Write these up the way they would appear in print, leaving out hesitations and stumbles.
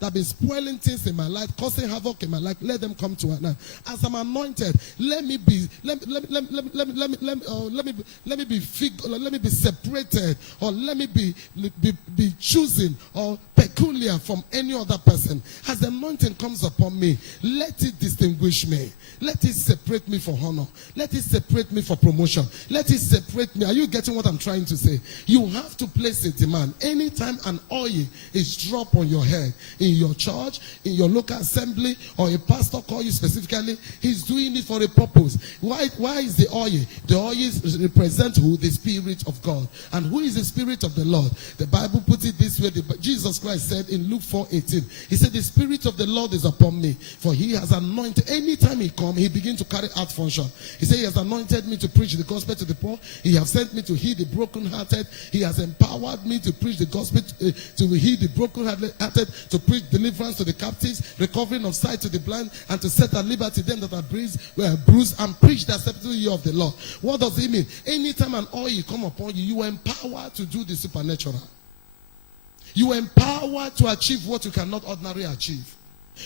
that been spoiling things in my life, causing havoc in my life, let them come to an end. As I'm anointed, let me be separated, or let me be chosen or peculiar from any other person. As the anointing comes upon me, let it distinguish me. Let it separate me for honor. Let it separate me for promotion. Let it separate me. Are you getting what I'm trying to say? You have to place a demand. Anytime an oil is dropped on your head, in your church, in your local assembly, or a pastor call you specifically, he's doing it for a purpose. Why is the oil? The oil represent who? The Spirit of God. And who is the Spirit of the Lord? The Bible puts it this way. Jesus Christ said in Luke 4:18, he said, the Spirit of the Lord is upon me, for he has anointed. Anytime he comes, he begins to carry out function. He said, he has anointed me to preach the gospel to the poor. He has sent me to heal the brokenhearted. He has empowered me to preach the gospel, to heal the brokenhearted, to preach deliverance to the captives, recovering of sight to the blind, and to set at liberty them that are bruised, and preach the acceptable year of the Lord. What does it mean? Anytime an oil come upon you, you are empowered to do the supernatural. You are empowered to achieve what you cannot ordinarily achieve.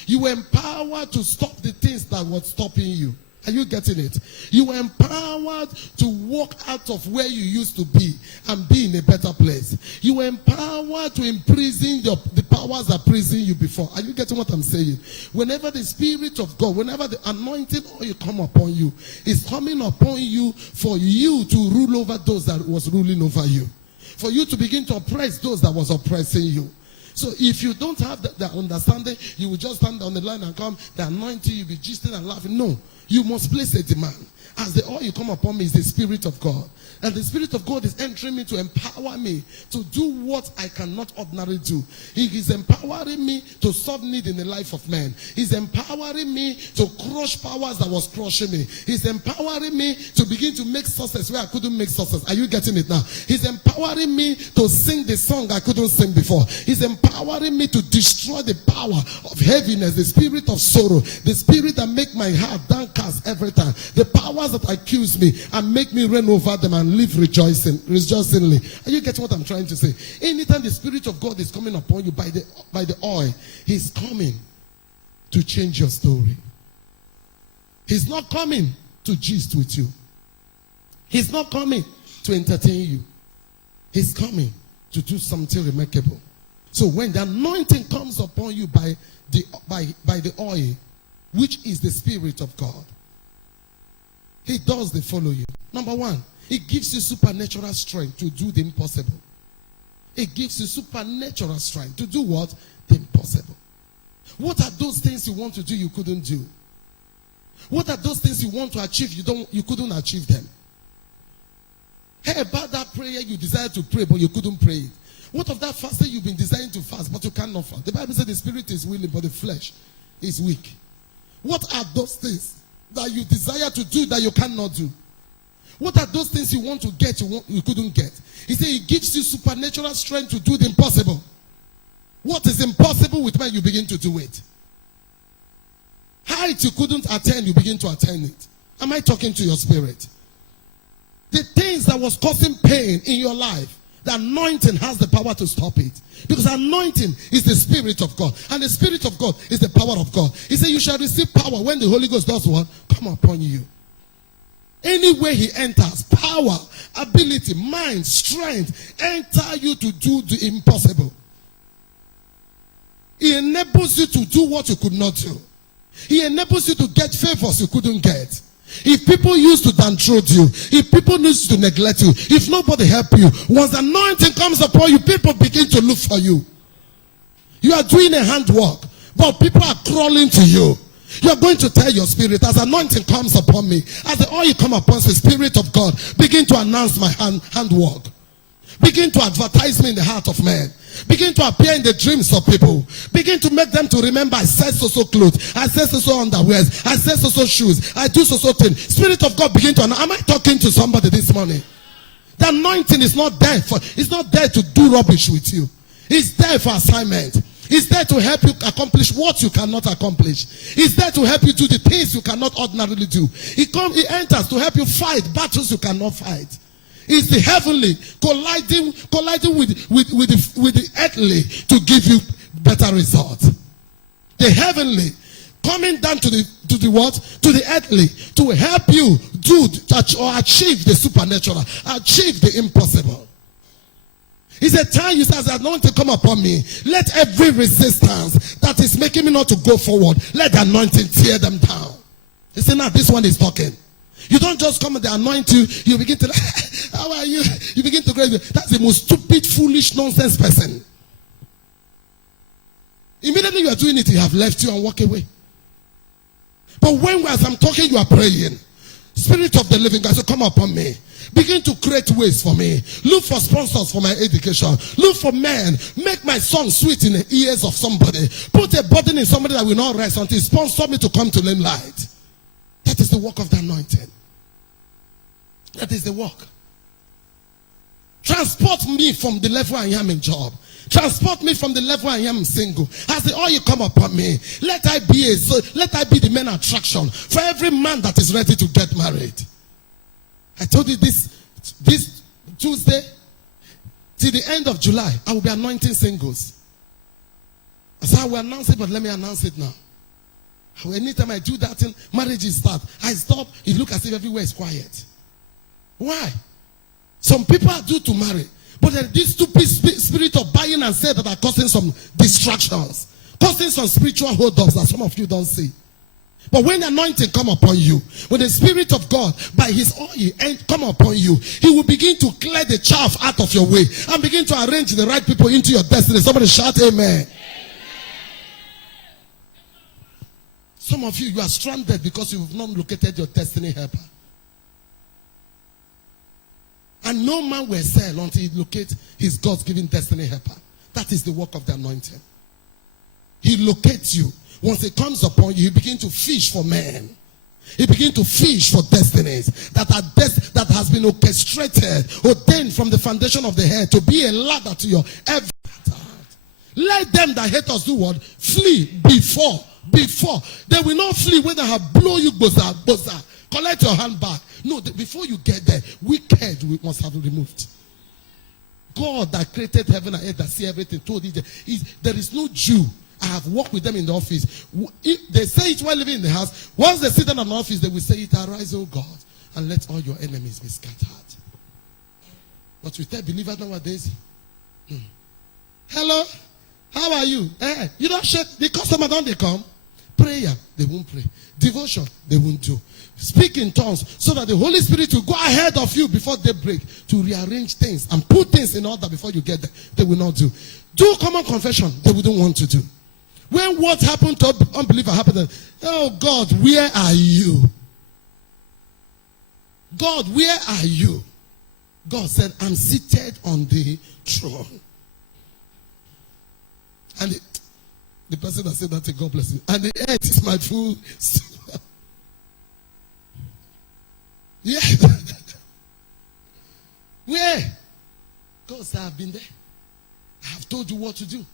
You are empowered to stop the things that were stopping you. Are you getting it? You are empowered to walk out of where you used to be and be in a better place. You are empowered to imprison the powers that prison you before. Are you getting what I'm saying? Whenever the Spirit of God, whenever the anointing oil come upon you, it's coming upon you for you to rule over those that was ruling over you. For you to begin to oppress those that was oppressing you. So if you don't have the understanding, you will just stand on the line and come, the anointing, you'll be gisting and laughing. No. You must place a demand. As the oil come upon me is the Spirit of God. And the Spirit of God is entering me to empower me to do what I cannot ordinarily do. He is empowering me to solve need in the life of man. He's empowering me to crush powers that was crushing me. He's empowering me to begin to make success where I couldn't make success. Are you getting it now? He's empowering me to sing the song I couldn't sing before. He's empowering me to destroy the power of heaviness, the spirit of sorrow, the spirit that make my heart downcast every time, the powers that accuse me and make me reign over them and live rejoicingly. Are you getting what I'm trying to say? Anytime the Spirit of God is coming upon you by the oil, he's coming to change your story. He's not coming to gist with you. He's not coming to entertain you. He's coming to do something remarkable. So when the anointing comes upon you by the oil, which is the Spirit of God, he does the following. Number one, it gives you supernatural strength to do the impossible. It gives you supernatural strength to do what? The impossible. What are those things you want to do you couldn't do? What are those things you want to achieve you couldn't achieve them? Hey, about that prayer you desired to pray but you couldn't pray it. What of that fasting you've been desiring to fast but you cannot fast? The Bible says the spirit is willing but the flesh is weak. What are those things that you desire to do that you cannot do? What are those things you want to get you couldn't get? He said he gives you supernatural strength to do the impossible. What is impossible with man, you begin to do it. Height you couldn't attain, you begin to attain it. Am I talking to your spirit? The things that was causing pain in your life, the anointing has the power to stop it. Because anointing is the Spirit of God. And the Spirit of God is the power of God. He said you shall receive power when the Holy Ghost does what? Come upon you. Anywhere he enters, power, ability, mind, strength, enter you to do the impossible. He enables you to do what you could not do. He enables you to get favors you couldn't get. If people used to downtrod you, if people used to neglect you, if nobody help you, once anointing comes upon you, people begin to look for you. You are doing a handwork, but people are crawling to you. You are going to tell your spirit, as anointing comes upon me, as the oil come upon the Spirit of God, begin to announce my handwork. Begin to advertise me in the heart of men. Begin to appear in the dreams of people. Begin to make them to remember I said so clothes. I said so underwears. I said so shoes. I do so thing. Spirit of God begin to announce. Am I talking to somebody this morning? The anointing is not there it's not there to do rubbish with you. It's there for assignment. It's there to help you accomplish what you cannot accomplish. It's there to help you do the things you cannot ordinarily do. He enters to help you fight battles you cannot fight. It's the heavenly colliding with the earthly to give you better result. The heavenly coming down to the what? To the earthly, to help you do or achieve the supernatural, achieve the impossible. It's a time you say, as the anointing come upon me, let every resistance that is making me not to go forward, let the anointing tear them down. You say, now this one is talking. You don't just come and they anoint you, you begin to, how are you? You begin to crazy. That's the most stupid, foolish, nonsense person. Immediately you are doing it, he have left you and walk away. But when as I'm talking, you are praying. Spirit of the living God, so come upon me. Begin to create ways for me. Look for sponsors for my education. Look for men. Make my song sweet in the ears of somebody. Put a burden in somebody that will not rest until sponsor me to come to Limelight. That is the work of the anointing. That is the work. Transport me from the level I am in job. Transport me from the level I am single. As the oil come upon me, let I be the main attraction for every man that is ready to get married. I told you this Tuesday, till the end of July, I will be anointing singles. I said I will announce it, but let me announce it now. Anytime I do that thing, marriages start. I stop, it looks as if everywhere is quiet. Why? Some people are due to marry, but there's this stupid spirit of buying and sell that are causing some distractions, causing some spiritual hold-ups that some of you don't see. But when the anointing come upon you, when the Spirit of God by his oil come upon you, he will begin to clear the chaff out of your way and begin to arrange the right people into your destiny. Somebody shout amen. Amen. Some of you are stranded because you have not located your destiny helper. And no man will sell until he locates his God-given destiny helper. That is the work of the anointing. He locates you. Once it comes upon you, you begin to fish for men. You begin to fish for destinies that has been orchestrated, ordained from the foundation of the head to be a ladder to your every path. Let them that hate us do what? Flee before. They will not flee when they have blow you, boza. Collect your hand back. No, before you get there, wicked we must have removed. God that created heaven and earth, that see everything, told you there is no Jew. I have worked with them in the office. If they say it while living in the house. Once they sit down in the office, they will say it, arise, O God, and let all your enemies be scattered. But we tell believers nowadays, hello, how are you? You don't shake, the customer don't they come? Prayer, they won't pray. Devotion, they won't do. Speak in tongues so that the Holy Spirit will go ahead of you before they break to rearrange things and put things in order before you get there. They will not do. Do common confession, they wouldn't want to do. When what happened to unbeliever happened, oh God, where are you? God, where are you? God said, I'm seated on the throne. And the person that said that, God bless you. And the earth is my food. Yeah. Where? God said, I've been there. I have told you what to do.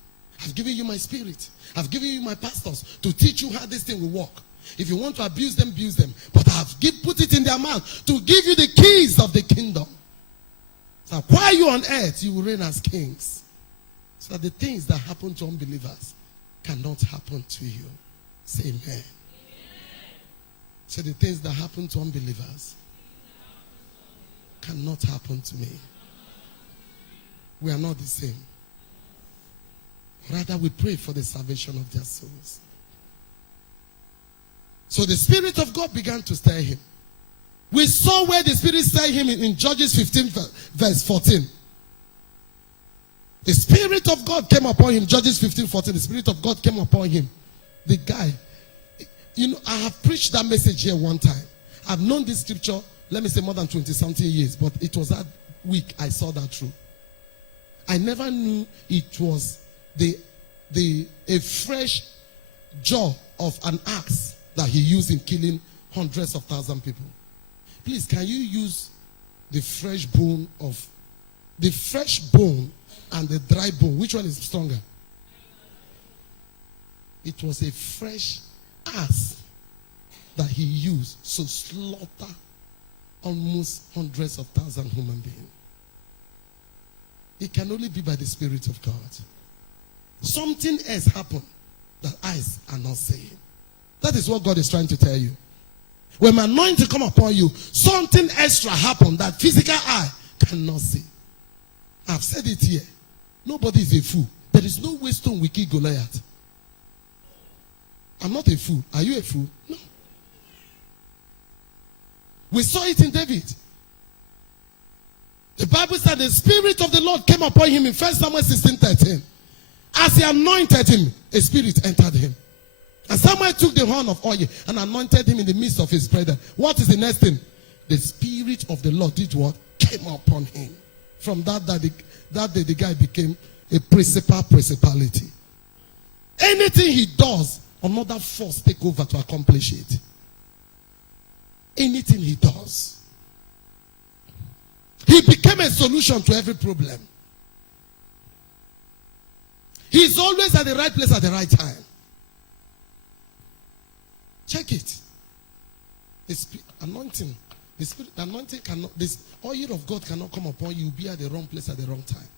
I've given you my spirit. I've given you my pastors to teach you how this thing will work. If you want to abuse them, abuse them. But I've put it in their mouth to give you the keys of the kingdom. So while you're on earth, you will reign as kings. So that the things that happen to unbelievers cannot happen to you. Say amen. Amen. So the things that happen to unbelievers cannot happen to me. We are not the same. Rather, we pray for the salvation of their souls. So the Spirit of God began to stir him. We saw where the Spirit stirred him in Judges 15 verse 14. The Spirit of God came upon him. Judges 15:14. The Spirit of God came upon him. The guy. You know, I have preached that message here one time. I've known this scripture, let me say more than 20-something years. But it was that week I saw that through. I never knew it was a fresh jaw of an axe that he used in killing hundreds of thousands of people. Please, can you use the fresh bone and the dry bone? Which one is stronger? It was a fresh axe that he used to slaughter almost hundreds of thousands of human beings. It can only be by the Spirit of God. Something else happened that eyes are not seeing. That is what God is trying to tell you. When my anointing come upon you, something extra happened that physical eye cannot see. I've said it here. Nobody is a fool. There is no way stone will kill Goliath. I'm not a fool. Are you a fool? No. We saw it in David. The Bible said the Spirit of the Lord came upon him in 1 Samuel 16:13. As he anointed him, a spirit entered him. And Samuel took the horn of oil and anointed him in the midst of his brethren. What is the next thing? The Spirit of the Lord did what? Came upon him. From that day, the guy became a principality. Anything he does, another force take over to accomplish it. Anything he does. He became a solution to every problem. He's always at the right place at the right time. Check it. The anointing cannot, this oil of God cannot come upon you. You'll be at the wrong place at the wrong time.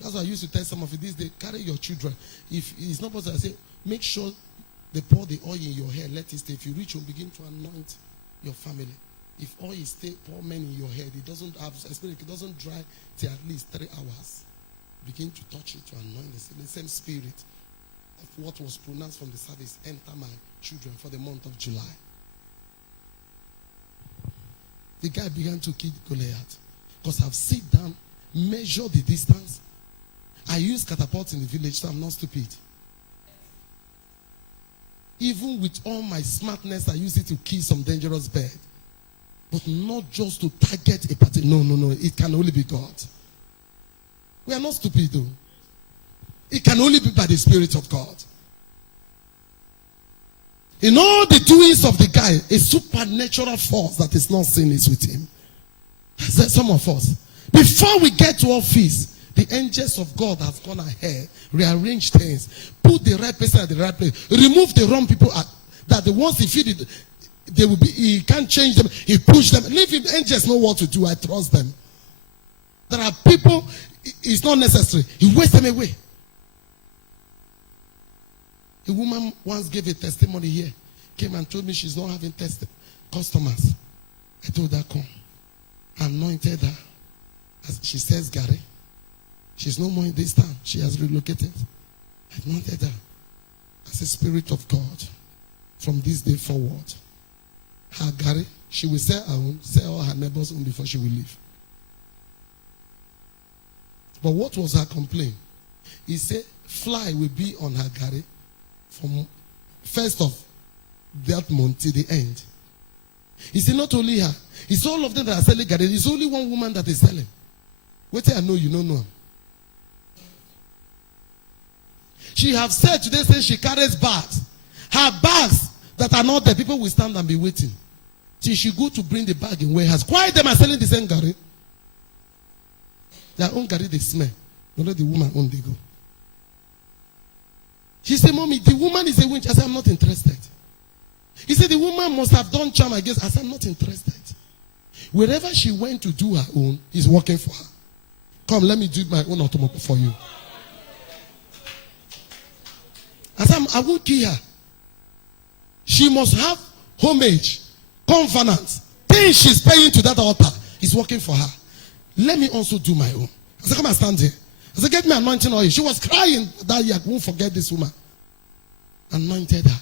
That's why I used to tell some of you this day, carry your children. If it's not possible, I say, make sure they pour the oil in your hair, let it stay. If you reach home, begin to anoint your family. If oil stay, pour men in your head, it doesn't have, especially it doesn't dry till at least 3 hours. Begin to touch it, to anoint the same spirit of what was pronounced from the service enter my children for the month of July. The guy began to kill Goliath because I've sit down, measure the distance. I use catapults in the village, so I'm not stupid. Even with all my smartness, I use it to kill some dangerous bird. But not just to target a party. No. It can only be God. We are not stupid though. It can only be by the Spirit of God. In all the doings of the guy, a supernatural force that is not seen is with him. I said some of us. Before we get to office, the angels of God have gone ahead, rearranged things, put the right person at the right place, remove the wrong people that the ones he feed, they will be, he can't change them, he push them. Leave him, angels know what to do, I trust them. There are people, it's not necessary, he wastes them away. A woman once gave a testimony here, came and told me she's not having customers. I told her, come. I anointed her. As she says, Gary, she's no more in this town. She has relocated. I anointed her as a Spirit of God from this day forward. Her Gary, she will sell her own, sell all her neighbors' own before she will leave. But what was her complaint? He said, fly will be on her Gary from 1st of that month till the end. He said, not only her, it's all of them that are selling Gary. There's only one woman that is selling. Wait till I know you don't know. She have said today, says she carries bags. Her bags that are not there, people will stand and be waiting till she go to bring the bag in warehouse. Why them are selling the same Gary? Their own Gary they smell. Not the woman own they go. She said, Mommy, the woman is a witch. I said, I'm not interested. He said, the woman must have done charm against. I said, I'm not interested. Wherever she went to do her own, is working for her. Come, let me do my own automobile for you. I said, I won't kill her. She must have homage, covenant, things she's paying to that altar is working for her. Let me also do my own. I said, come and stand here. I said, get me anointing oil. She was crying that year. I won't forget this woman. Anointed her.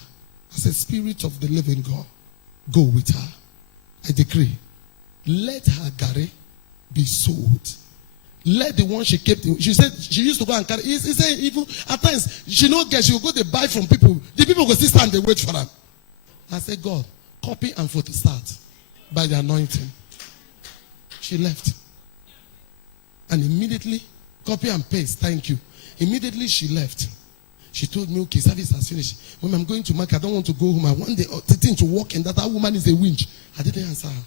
I said, Spirit of the living God, go with her. I decree, let her Gary be sold. Let the one she kept. She said she used to go and carry. He said even at times she no get. She will go to buy from people. The people will still stand and wait for her. I said, God, copy and photo start by the anointing. She left. And immediately, copy and paste, thank you. Immediately she left. She told me, okay, service has finished. When I'm going to market, I don't want to go home. I want the thing to walk in that woman is a winch. I didn't answer her.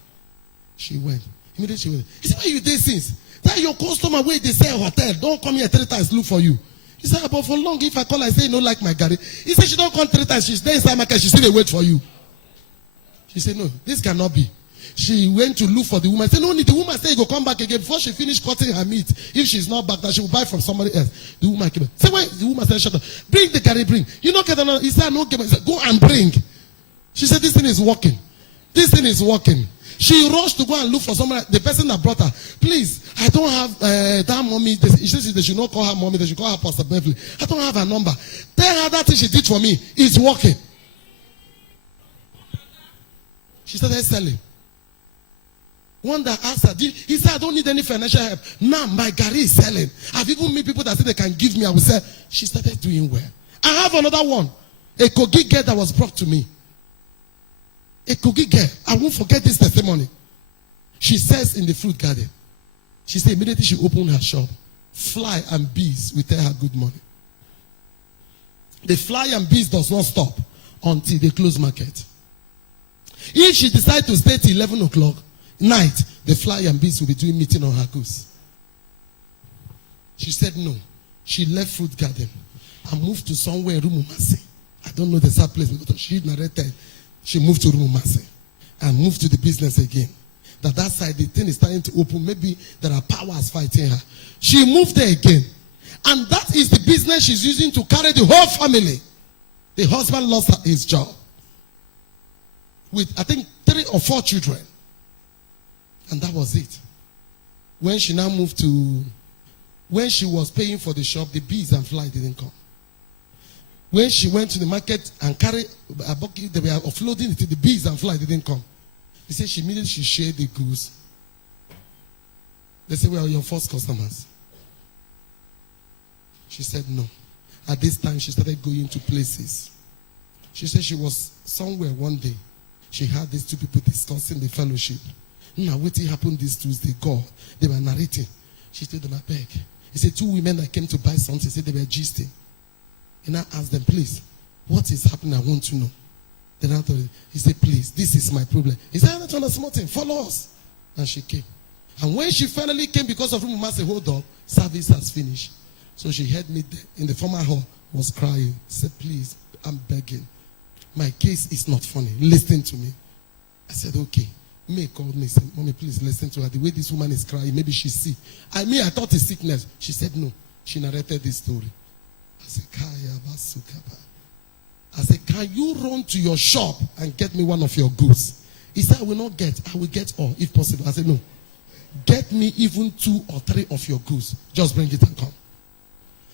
She went. Immediately she went. He said, why you did since? Tell your customer where they say hotel. Don't come here 3 times, look for you. He said, but for long, if I call, I say, no, like my Gary. He said, she don't come 3 times. She's there inside market. She still wait for you. She said, no, this cannot be. she went to look for the woman. Said, no need. The woman said, go come back again. Before she finished cutting her meat, if she's not back, that she will buy from somebody else. The woman came back. Say, why? The woman said, shut up. Bring the garri, bring. You know, he said, no, he said, go and bring. She said, this thing is working. This thing is working. She rushed to go and look for someone, the person that brought her. Please, I don't have that mommy. She says they should not call her mommy. They should call her Pastor Beverly. I don't have her number. Tell her that thing she did for me is working. She started selling. One that asked her, he said, I don't need any financial help. Now my garri is selling. I've even met people that say they can give me. I will say, she started doing well. I have another one. A Kogi girl that was brought to me. A Kogi girl. I won't forget this testimony. She says in the fruit garden. She said immediately she opened her shop. Fly and bees will tell her good morning. The fly and bees does not stop until they close market. If she decides to stay till 11 o'clock night, the fly and bees will be doing meeting on her goose. She said no. She left fruit garden and moved to somewhere in Rumumasi. I don't know the exact place, but she narrated. She moved to Rumumasi and moved to the business again. That side, the thing is starting to open. Maybe there are powers fighting her. She moved there again. And that is the business she's using to carry the whole family. The husband lost his job. With, I think, 3 or 4 children. And that was it. When she now moved to, when she was paying for the shop, the bees and fly didn't come. When she went to the market and carried a bucket, they were offloading it, the bees and fly didn't come. He said she immediately shared the goose. They said, well, your first customers. She said no. At this time, she started going to places. She said she was somewhere one day. She had these 2 people discussing the fellowship. Now, what happened this Tuesday? God, they were narrating. She told them, I beg. He said, 2 women that came to buy something, he said they were gisting. And I asked them, please, what is happening? I want to know. Then I told him, he said, please, this is my problem. He said, I'm not on a small thing, follow us. And she came. And when she finally came, because of Rumuma said, hold up, service has finished. So she heard me there in the former hall, was crying. Said, please, I'm begging. My case is not funny. Listen to me. I said, okay. May called me, said, Mommy, please listen to her. The way this woman is crying, maybe she's sick. I thought it's sickness. She said, no. She narrated this story. I said, can you run to your shop and get me one of your goods? He said, I will not get. I will get all, if possible. I said, no. Get me even 2 or 3 of your goods. Just bring it and come.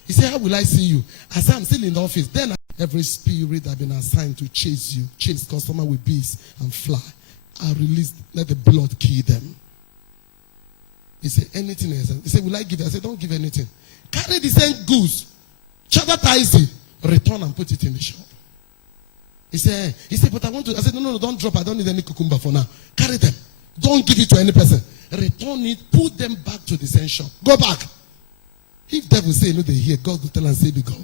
He said, how will I see you? I said, I'm still in the office. Then every spirit that has been assigned to chase you, chase customer with bees and fly, I release, let the blood kill them. He said, anything else? He said, will I give it? I said, don't give anything. Carry the same goods. Chadatize it. Return and put it in the shop. He said, but I want to. I said, no, don't drop. I don't need any cucumber for now. Carry them. Don't give it to any person. Return it. Put them back to the same shop. Go back. If devil say no, they hear, God will tell and say, be God.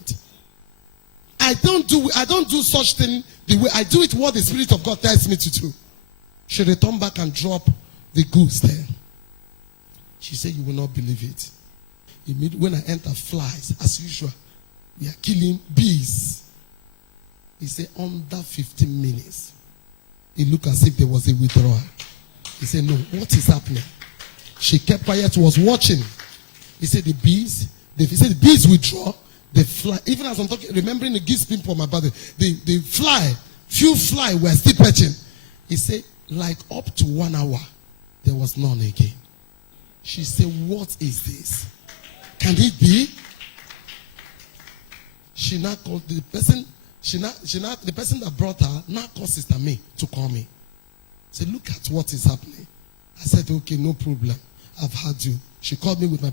I don't do such thing the way I do it. What the Spirit of God tells me to do. She returned back and dropped the goods there. She said, you will not believe it. When I enter, flies as usual. We are killing bees. He said, under 15 minutes, it looked as if there was a withdrawal. He said, no, what is happening? She kept quiet, was watching. He said, the bees withdraw, they fly. Even as I'm talking, remembering the geese pimple on my body, the fly, few fly were still perching. He said, like up to 1 hour, there was none again. She said, what is this? Can it be? She now called the person. The person that brought her now called Sister May to call me. Said, look at what is happening. I said, okay, no problem. I've heard you. She called me with my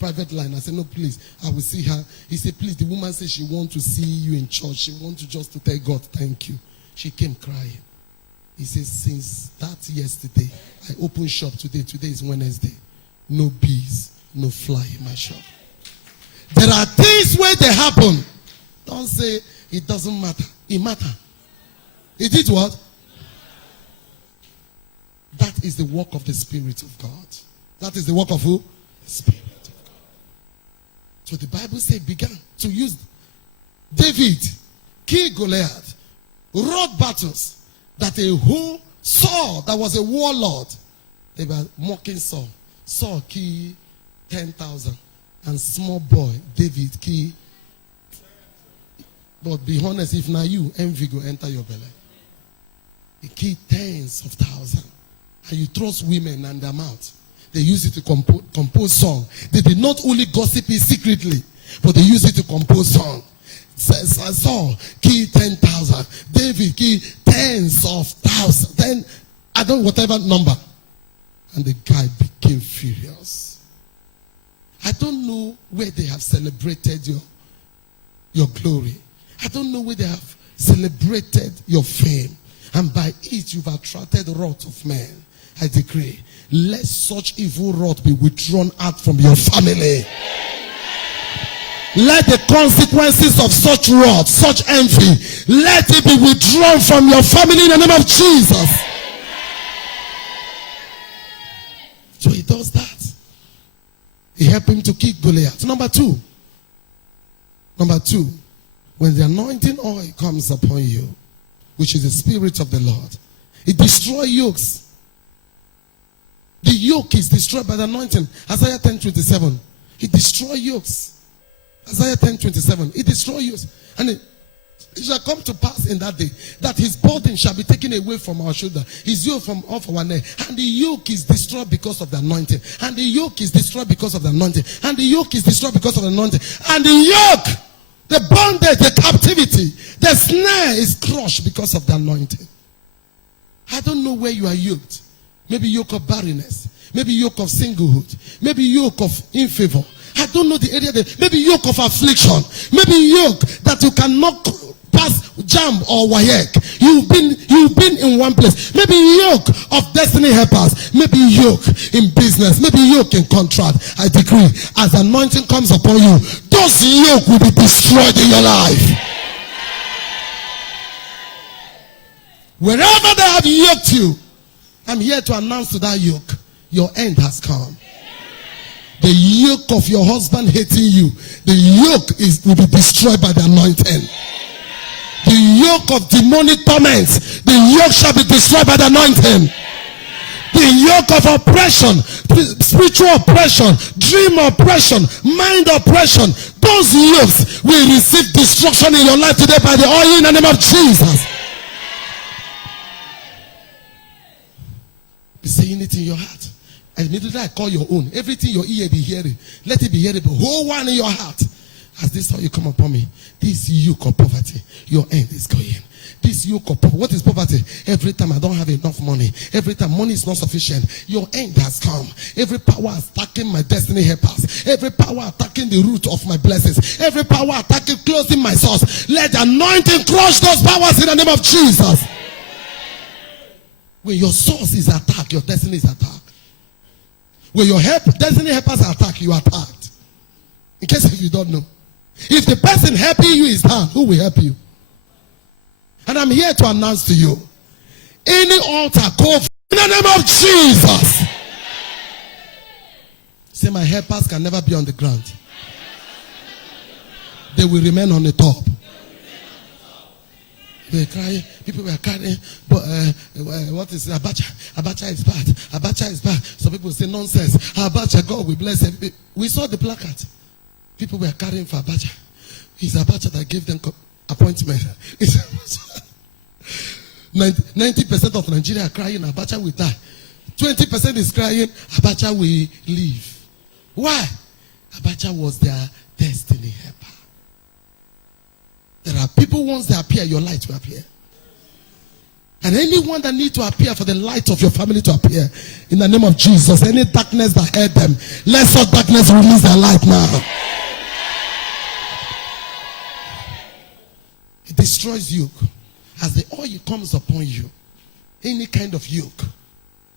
private line. I said, no, please, I will see her. He said, please, the woman said she wants to see you in church. She wants to just to tell God, thank you. She came crying. He said, since that yesterday, I opened shop today. Today is Wednesday. No bees, no fly in my shop. There are things where they happen. Don't say it doesn't matter. It matters. It did what? That is the work of the Spirit of God. That is the work of who? The Spirit of God. So the Bible says began to use David, killed Goliath, wrought battles that a whole Saul, that was a warlord, they were mocking Saul. Saul key 10,000. And small boy, David key. But be honest, if now you, envy go enter your belly. He key tens of thousands. And you trust women and their mouth. They use it to compose song. They did not only gossip it secretly, but they use it to compose song. Saul key 10,000. David key tens of thousands. Then I don't whatever number. And the guy became furious. I don't know where they have celebrated your glory. I don't know where they have celebrated your fame. And by it you've attracted the wrath of men. I decree, let such evil wrath be withdrawn out from your family. Let the consequences of such wrath, such envy, let it be withdrawn from your family in the name of Jesus. So he does that. He helped him to kick Goliath. Number two, when the anointing oil comes upon you, which is the Spirit of the Lord, it destroys yokes. The yoke is destroyed by the anointing. Isaiah 10:27. It destroys yokes. Isaiah 10:27. It destroys yokes. And it shall come to pass in that day that his burden shall be taken away from our shoulder, his yoke from off our neck. And the yoke is destroyed because of the anointing. And the yoke is destroyed because of the anointing. And the yoke is destroyed because of the anointing. And the yoke, the bondage, the captivity, the snare is crushed because of the anointing. I don't know where you are yoked. Maybe yoke of barrenness. Maybe yoke of singlehood. Maybe yoke of infavor. I don't know the area. Maybe yoke of affliction. Maybe yoke that you cannot pass JAMB or WAEC. You've been in one place. Maybe yoke of destiny helpers. Maybe yoke in business. Maybe yoke in contract. I decree, as anointing comes upon you, those yoke will be destroyed in your life. Wherever they have yoked you, I'm here to announce to that yoke, your end has come. The yoke of your husband hating you, the yoke will be destroyed by the anointing. The yoke of demonic torments, the yoke shall be destroyed by the anointing. The yoke of oppression, spiritual oppression, dream oppression, mind oppression, those yokes will receive destruction in your life today by the oil in the name of Jesus. Be saying it in your heart. And immediately I call your own. Everything your ear be hearing, let it be hearing. The whole one in your heart. As this how you come upon me, this yoke of poverty, your end is going. This yoke of poverty, what is poverty? Every time I don't have enough money, every time money is not sufficient, your end has come. Every power attacking my destiny helpers, every power attacking the root of my blessings, every power attacking closing my source, let the anointing crush those powers in the name of Jesus. When your source is attacked, your destiny is attacked. When your destiny helpers are attacked, you are attacked. In case if you don't know. If the person helping you is down, who will help you? And I'm here to announce to you, any altar called in the name of Jesus. Say, my helpers can never be on the ground. They will remain on the top. They were crying, people were crying, but what is Abacha? Abacha is bad. Abacha is bad. Some people say nonsense. Abacha, God will bless everybody. We saw the placard. People were carrying for Abacha. It's Abacha that gave them appointment. 90% of Nigeria are crying, Abacha will die. 20% is crying, Abacha will leave. Why? Abacha was their destiny helper. There are people, once they appear, your light will appear. And anyone that needs to appear for the light of your family to appear, in the name of Jesus, any darkness that held them, let such darkness release their light now. It destroys yoke. As the oil comes upon you, any kind of yoke.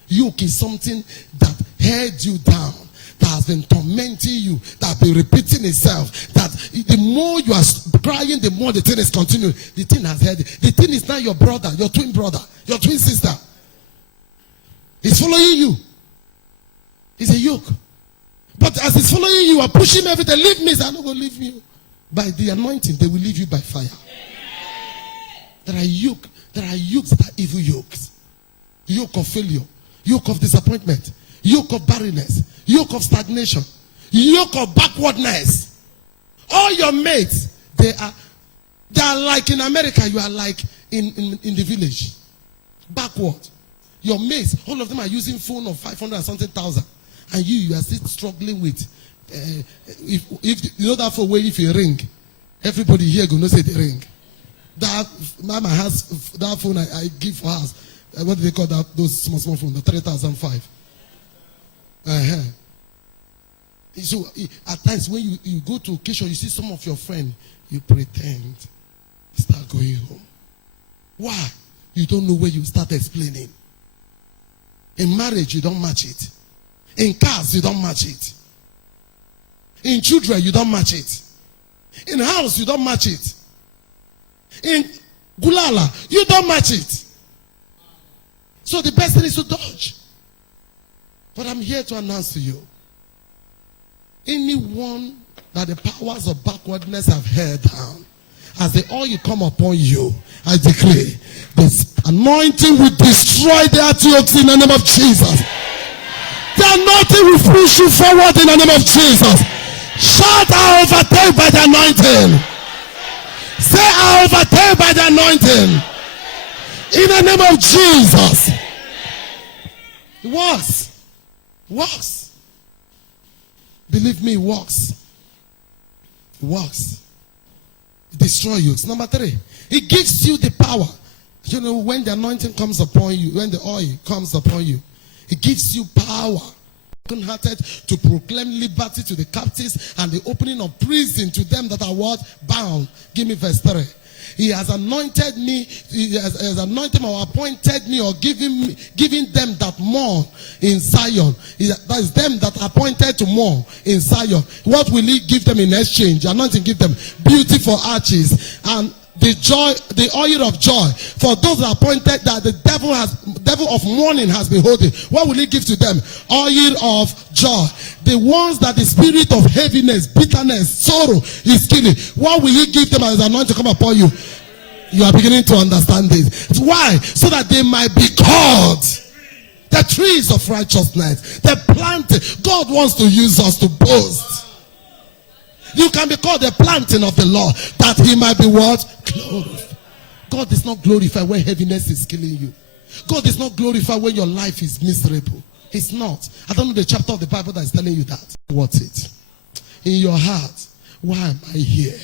Yoke is something that held you down, that has been tormenting you, that has been repeating itself, that the more you are crying, the more the thing is continuing. The thing has held. The thing is now your brother, your twin sister. It's following you. It's a yoke. But as it's following you, you are pushing everything. Leave me, I'm not going to leave you. By the anointing, they will leave you by fire. There are yokes that are evil yokes. yoke of failure, yoke of disappointment, yoke of barrenness, yoke of stagnation, yoke of backwardness. All your mates, they are like in America, you are like in the village. Backward. Your mates, all of them are using phone of 500 and something thousand. And you are still struggling with, if you know that phone where if you ring, everybody here gonna say the ring. That mama has that phone I give for us. What do they call that? Those small phones, the 3005. So at times when you go to occasion, you see some of your friends, you pretend, start going home. Why? You don't know where you start explaining. In marriage, you don't match it. In cars, you don't match it. In children, you don't match it. In house, you don't match it. In Gulala, you don't match it. So the best thing is to dodge. But I'm here to announce to you, anyone that the powers of backwardness have held down, as the oil come upon you, I decree, this anointing will destroy their yokes in the name of Jesus. The anointing will push you forward in the name of Jesus. Shout, I overtake by the anointing. Say, I overtake by the anointing. In the name of Jesus. It works. It works. Believe me, it works. It works. It destroys you. Number 3, it gives you the power. You know, when the anointing comes upon you, when the oil comes upon you, it gives you power. Hearted to proclaim liberty to the captives and the opening of prison to them that are what? Bound. Give me verse 3. He has anointed me, he has anointed me or appointed me or giving them that mourn in Zion. That is them that are appointed to mourn in Zion. What will he give them in exchange? The anointing give them beautiful arches and the joy, the oil of joy for those that are appointed that the devil of mourning has been holding. What will he give to them? Oil of joy. The ones that the spirit of heaviness, bitterness, sorrow is killing. What will he give them as anointing come upon you? You are beginning to understand this. Why? So that they might be called the trees of righteousness. The planted. God wants to use us to boast. You can be called the planting of the Lord, that he might be what? Glorified. God is not glorified when heaviness is killing you. God is not glorified when your life is miserable. It's not. I don't know the chapter of the Bible that is telling you that. What's it? In your heart, why am I here?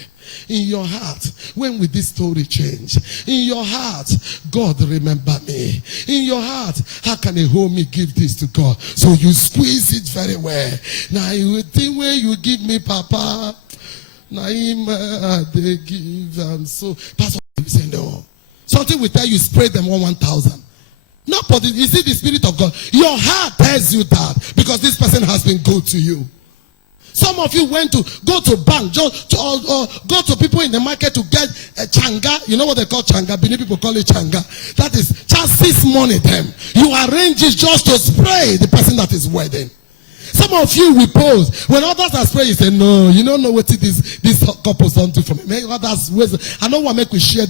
In your heart, when will this story change? In your heart, God remember me. In your heart, how can a homie give this to God? So you squeeze it very well. Now you think when you give me Papa, now they give them so. Pastor, you say no. Something will tell you spread them 1,000. Not for the, is it the Spirit of God? Your heart tells you that because this person has been good to you. Some of you went to go to bank, go to people in the market to get a changa. You know what they call changa? Benin people call it changa. That is just 6 money them. You arrange it just to spray the person that is wedding. Some of you will pose. When others are spraying, you say, no, you don't know what this couples don't do for me. Make others wait. I don't want to make we share.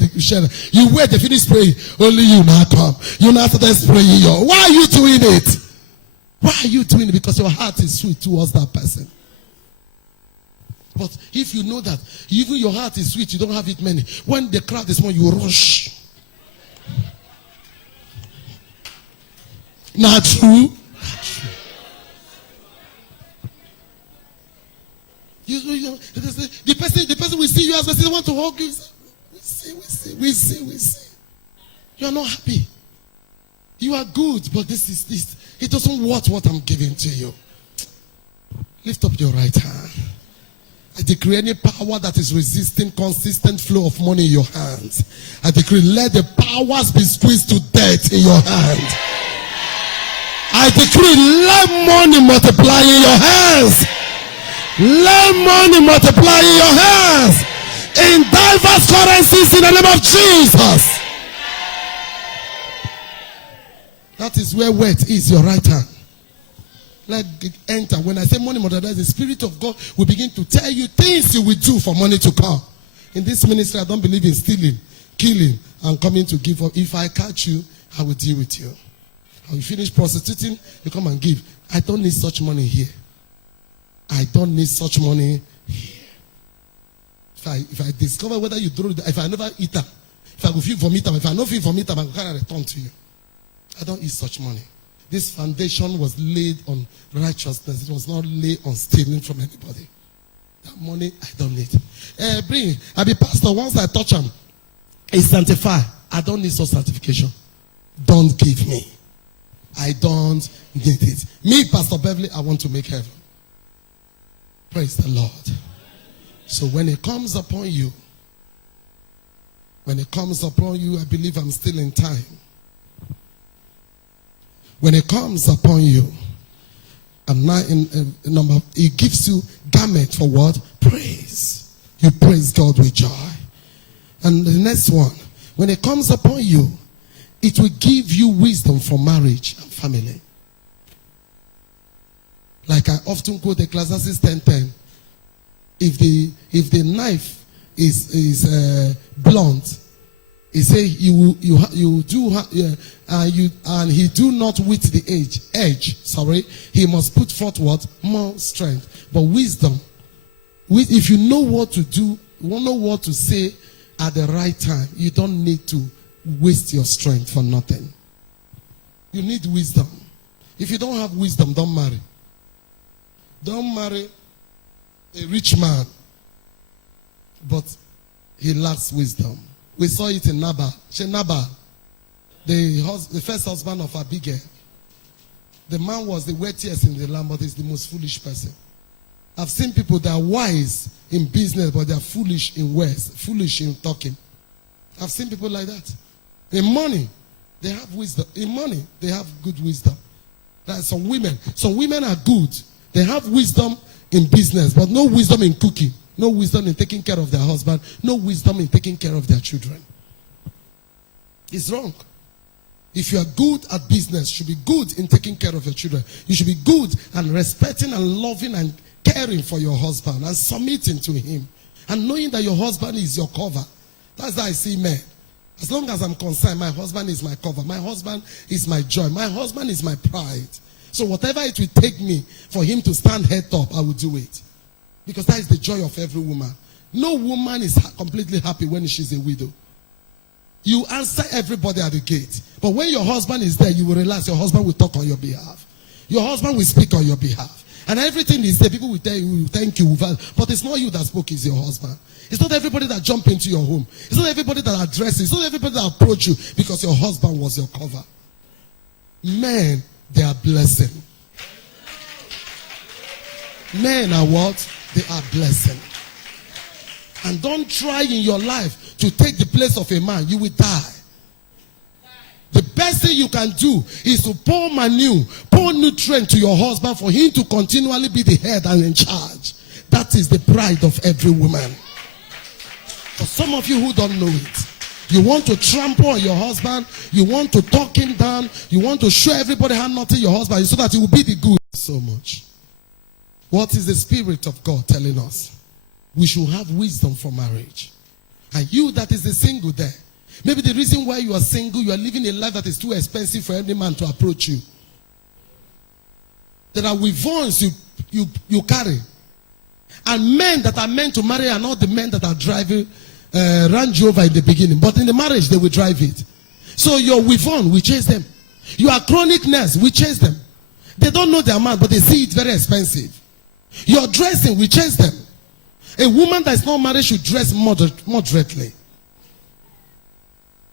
You wait, they finish spraying. Only you now come. You now start spraying. Why are you doing it? Why are you doing it? Because your heart is sweet towards that person. But if you know that even your heart is sweet, you don't have it many. When the crowd is small, you rush. Not true. The person will see you as they want to hug you. We see. You are not happy. You are good, but this. It doesn't worth what I'm giving to you. Lift up your right hand. I decree any power that is resisting consistent flow of money in your hands. I decree let the powers be squeezed to death in your hand. I decree let money multiply in your hands. Let money multiply in your hands. In diverse currencies in the name of Jesus. That is where wealth is, your right hand. Let it enter. When I say money multiplies, the Spirit of God will begin to tell you things you will do for money to come. In this ministry, I don't believe in stealing, killing, and coming to give up. If I catch you, I will deal with you. You finish prostituting, you come and give. I don't need such money here. I don't need such money here. If I discover whether you throw it, if I never eat them, if I go feel vomit them, if I don't feel vomit them, I can return to you. I don't eat such money. This foundation was laid on righteousness. It was not laid on stealing from anybody. That money I don't need. I be pastor. Once I touch them, it's sanctified. I don't need such sanctification. Don't give me. I don't need it. Me, Pastor Beverly, I want to make heaven. Praise the Lord. So when it comes upon you, I believe I'm still in time. When it comes upon you, I'm not in number. It gives you garment for what? Praise. You praise God with joy. And the next one, when it comes upon you, it will give you wisdom for marriage and family. Like I often quote Ecclesiastes 10:10. If the knife is blunt, he say you do and he do not with the edge. He must put forth what? More strength. But wisdom, if you know what to do, you know what to say at the right time, you don't need to waste your strength for nothing. You need wisdom. If you don't have wisdom, don't marry. Don't marry a rich man, but he lacks wisdom. We saw it in Nabal. Nabal, the first husband of Abigail. The man was the wealthiest in the land, but he's the most foolish person. I've seen people that are wise in business, but they are foolish in words, foolish in talking. I've seen people like that. In money, they have wisdom. In money, they have good wisdom. There are some women are good. They have wisdom in business, but no wisdom in cooking. No wisdom in taking care of their husband. No wisdom in taking care of their children. It's wrong. If you are good at business, you should be good in taking care of your children. You should be good and respecting and loving and caring for your husband and submitting to him. And knowing that your husband is your cover. That's how I see men. As long as I'm concerned, my husband is my cover. My husband is my joy. My husband is my pride. So whatever it will take me for him to stand head top, I will do it. Because that is the joy of every woman. No woman is completely happy when she's a widow. You answer everybody at the gate. But when your husband is there, you will realize your husband will talk on your behalf. Your husband will speak on your behalf. And everything is there, people will tell you, thank you. But it's not you that spoke, it's your husband. It's not everybody that jump into your home. It's not everybody that addresses. It's not everybody that approach you because your husband was your cover. Men, they are blessing. Men are what? They are blessing. And don't try in your life to take the place of a man. You will die. The best thing you can do is to pour manure, pour nutrient to your husband for him to continually be the head and in charge. That is the pride of every woman. For some of you who don't know it, you want to trample on your husband, you want to talk him down, you want to show everybody how naughty your husband is so that he will be the good. So much. What is the Spirit of God telling us? We should have wisdom for marriage. And you that is a single there, maybe the reason why you are single, you are living a life that is too expensive for any man to approach you. There are weavons you carry. And men that are meant to marry are not the men that are driving Range Rover in the beginning. But in the marriage, they will drive it. So your weavon, we chase them. Your chronicness, we chase them. They don't know their man, but they see it very expensive. Your dressing, we chase them. A woman that is not married should dress moderately.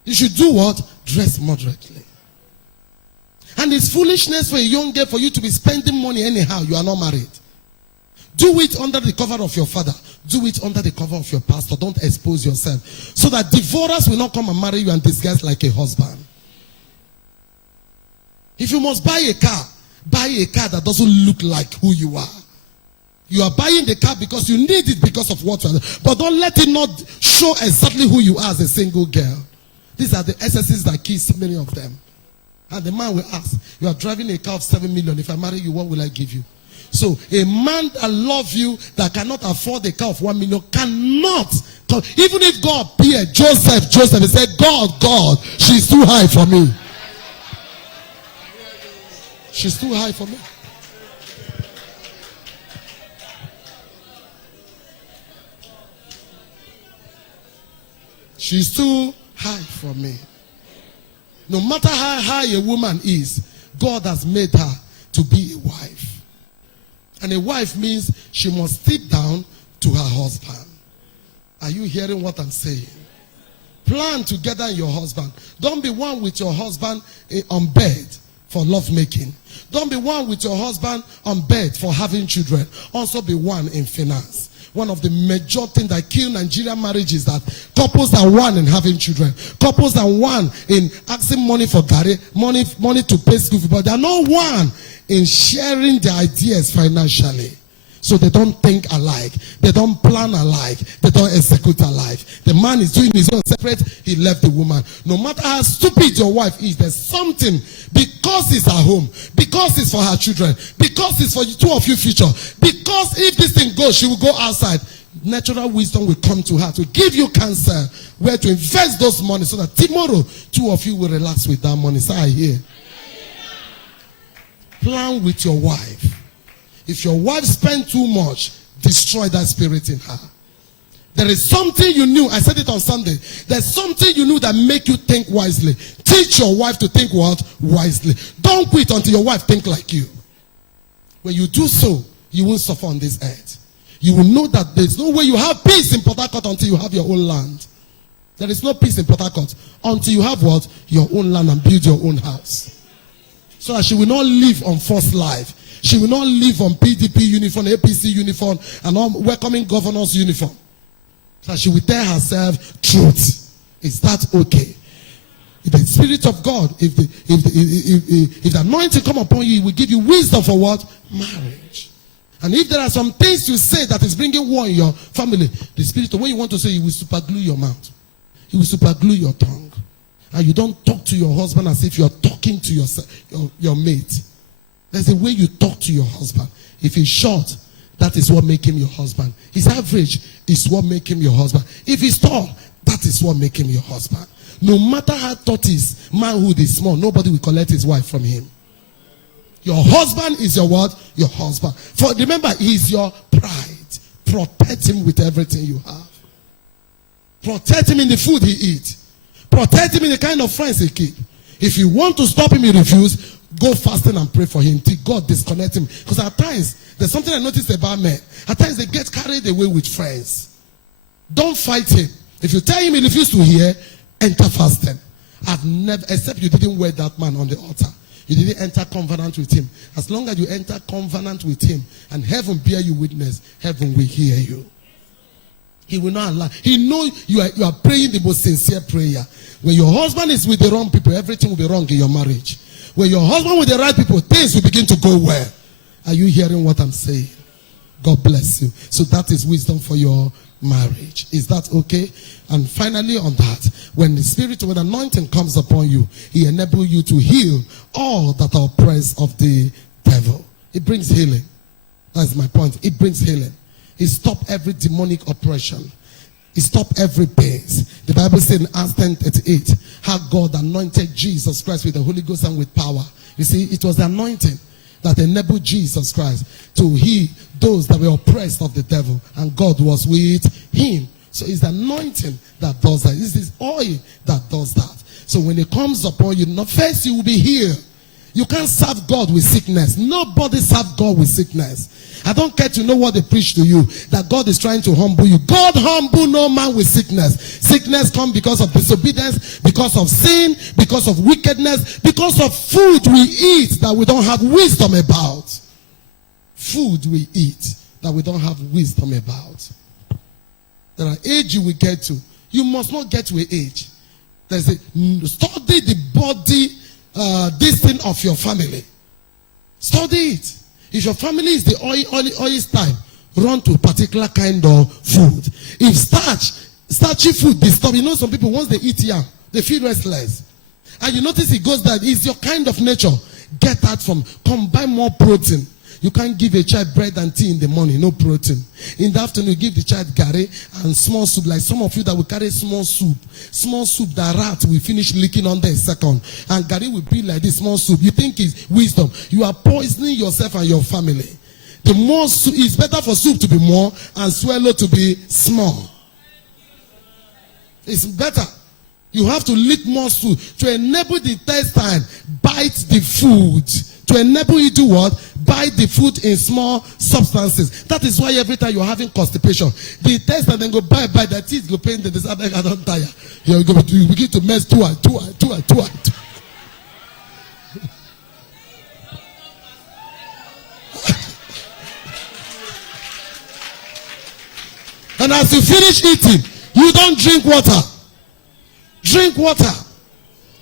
You should do what? Dress moderately. And it's foolishness for a young girl for you to be spending money anyhow. You are not married. Do it under the cover of your father. Do it under the cover of your pastor. Don't expose yourself. So that divorcers will not come and marry you and disguise like a husband. If you must buy a car that doesn't look like who you are. You are buying the car because you need it because of what you are. But don't let it not show exactly who you are as a single girl. These are the excesses that kill so many of them. And the man will ask, you are driving a car of 7 million. If I marry you, what will I give you? So a man that loves you, that cannot afford a car of 1 million, cannot. Even if God appeared, Joseph, he said, God, she's too high for me. She's too high for me. She's too high for me. No matter how high a woman is, God has made her to be a wife. And a wife means she must stoop down to her husband. Are you hearing what I'm saying? Plan together in your husband. Don't be one with your husband on bed for lovemaking. Don't be one with your husband on bed for having children. Also be one in finance. One of the major things that kill Nigerian marriage is that couples are one in having children. Couples are one in asking money for Gary, money to pay school fees, but they are not one in sharing their ideas financially. So they don't think alike. They don't plan alike. They don't execute alike. The man is doing his own separate. He left the woman. No matter how stupid your wife is, there's something, because it's her home, because it's for her children, because it's for the two of you future, because if this thing goes, she will go outside. Natural wisdom will come to her to give you counsel where to invest those money so that tomorrow two of you will relax with that money. So I hear. Plan with your wife. If your wife spends too much, destroy that spirit in her. There is something you knew. I said it on Sunday. There's something you knew that make you think wisely. Teach your wife to think what? Wisely. Don't quit until your wife think like you. When you do so, you won't suffer on this earth. You will know that there's no way you have peace in Port Harcourt until you have your own land. There is no peace in Port Harcourt until you have what? Your own land and build your own house. So that she will not live on forced life. She will not live on PDP uniform, APC uniform, and all welcoming governors uniform. So she will tell herself truth. Is that okay? If the Spirit of God, if the anointing come upon you, it will give you wisdom for what? Marriage. And if there are some things you say that is bringing war in your family, the Spirit of, when you want to say, He will superglue your mouth. He will superglue your tongue. And you don't talk to your husband as if you're talking to your mate. There's a way you talk to your husband. If he's short, that is what makes him your husband. His average is what makes him your husband. If he's tall, that is what makes him your husband. No matter how taught his manhood is small, nobody will collect his wife from him. Your husband is your what? Your husband. For remember, he's your pride. Protect him with everything you have. Protect him in the food he eats. Protect him in the kind of friends he keeps. If you want to stop him, he refuses. Go fasting and pray for him till God disconnect him. Because at times, there's something I noticed about men. At times, they get carried away with friends. Don't fight him. If you tell him he refuses to hear, enter fasting. I've never, except you didn't wear that man on the altar. You didn't enter covenant with him. As long as you enter covenant with him and heaven bear you witness, heaven will hear you. He will not allow. He knows you are praying the most sincere prayer. When your husband is with the wrong people, everything will be wrong in your marriage. When your husband with the right people, things will begin to go well. Are you hearing what I'm saying? God bless you. So that is wisdom for your marriage. Is that okay? And finally on that, when the Spirit, when anointing comes upon you, He enables you to heal all that are oppressed of the devil. It brings healing. That's my point. It brings healing. It stops every demonic oppression. It stopped every pains. The Bible said in Acts 10:38, how God anointed Jesus Christ with the Holy Ghost and with power. You see, it was the anointing that enabled Jesus Christ to heal those that were oppressed of the devil. And God was with him. So it's the anointing that does that. It's this oil that does that. So when it comes upon you, first you will be healed. You can't serve God with sickness. Nobody serves God with sickness. I don't care to know what they preach to you, that God is trying to humble you. God humble no man with sickness. Sickness comes because of disobedience, because of sin, because of wickedness, because of food we eat that we don't have wisdom about. Food we eat that we don't have wisdom about. There are age you will get to. You must not get to an age. There's a study the body, this thing of your family. Study it. If your family is the oil type, run to a particular kind of food. If starchy food disturb, you know some people, once they eat yam, they feel restless. And you notice it goes that it's your kind of nature. Get that from, combine more protein. You can't give a child bread and tea in the morning, no protein. In the afternoon, you give the child gari and small soup. Like some of you that will carry small soup that rat will finish licking under a second. And gari will be like this small soup. You think it's wisdom. You are poisoning yourself and your family. The more soup, it's better for soup to be more and swallow to be small. It's better. You have to lick more soup to enable the intestine bite the food. To enable you to what? Bite the food in small substances. That is why every time you're having constipation, the intestine then go bite the teeth go pain. This I don't tire. You begin to mess two and. And as you finish eating, you don't drink water. Drink water.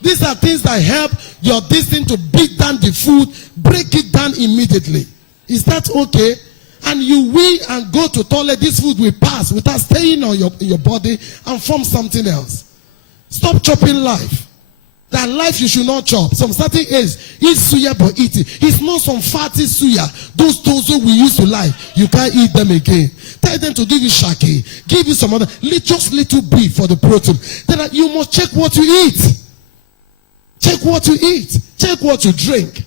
These are things that help your destiny to beat down the food, break it down immediately. Is that okay? And you will and go to toilet, this food will pass without staying on your body and form something else. Stop chopping life. That life you should not chop. Some certain age, eat suya but eat it. It's not some fatty suya. Those tozo we used to like, you can't eat them again. Tell them to give you shaki, give you some other, just little beef for the protein. Then you must check what you eat. Check what you eat. Check what you drink.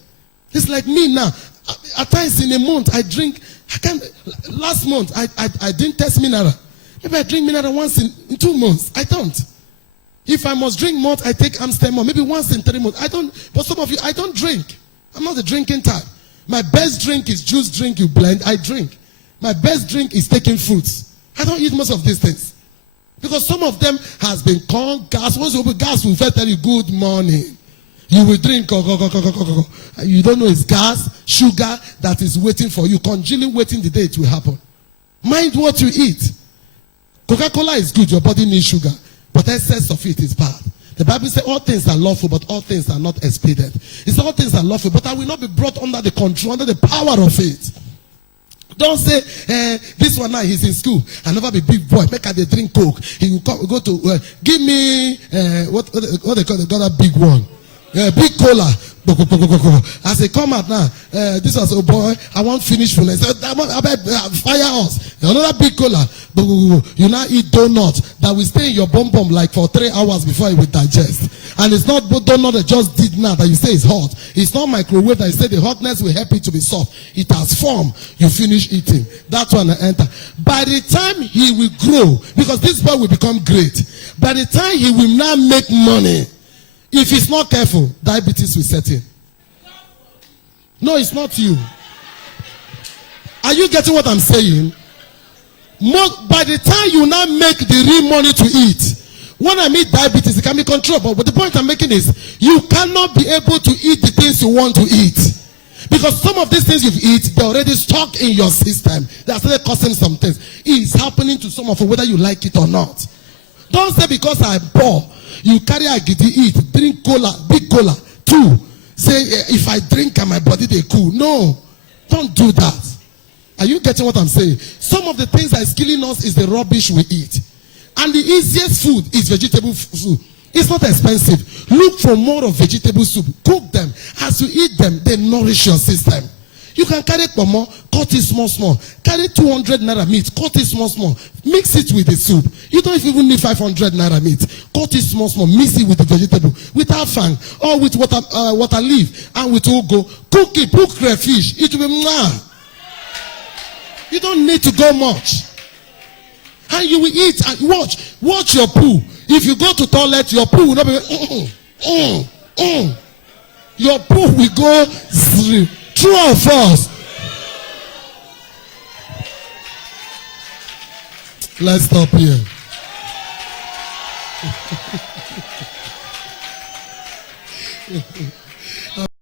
It's like me now. At times in a month, I drink. Last month, I didn't test mineral. Maybe I drink mineral once in 2 months. I don't. If I must drink more, I take Amstel. Maybe once in 3 months. I don't. But some of you, I don't drink. I'm not a drinking type. My best drink is juice drink you blend. I drink. My best drink is taking fruits. I don't eat most of these things. Because some of them has been called gas. Once you open gas, will first tell you good morning. You will drink, you don't know it's gas, sugar that is waiting for you, congealing, waiting the day it will happen. Mind what you eat. Coca-Cola is good, your body needs sugar, but excess of it is bad. The Bible says all things are lawful, but all things are not expedient. It's all things are lawful, but I will not be brought under the control, under the power of it. Don't say, this one now he's in school. I'll never be big boy. Make her they drink Coke. He will go to, give me, what they call that big one. Big cola. As they come out now, this was, oh boy, I want finish full. I said, fire us. Another big cola. You now eat donut that will stay in your bum like for 3 hours before it will digest. And it's not donut that just did now that you say it's hot. It's not microwave that you say the hotness will help it to be soft. It has formed. You finish eating. That one I enter. By the time he will grow, because this boy will become great, by the time he will now make money, if he's not careful, diabetes will set in. No, it's not you. Are you getting what I'm saying? By the time you now make the real money to eat, when I mean diabetes, it can be controlled. But the point I'm making is, you cannot be able to eat the things you want to eat. Because some of these things you've eaten, they're already stuck in your system. They're still causing some things. It's happening to some of you, whether you like it or not. Don't say because I'm poor, you carry a giddy eat, drink cola, big cola, 2. Say, if I drink and my body, they cool. No, don't do that. Are you getting what I'm saying? Some of the things that is killing us is the rubbish we eat. And the easiest food is vegetable soup. It's not expensive. Look for more of vegetable soup. Cook them. As you eat them, they nourish your system. You can carry pomo, cut it small. Carry 200 naira meat, cut it small. Mix it with the soup. You don't even need 500 naira meat. Cut it small. Mix it with the vegetable, with afang, or with water leaf, and with ugu. Cook it, cook crayfish. It will be mwah. You don't need to go much. And you will eat and watch your poo. If you go to toilet, your poo will not be Your poo will go true or false. Let's stop here.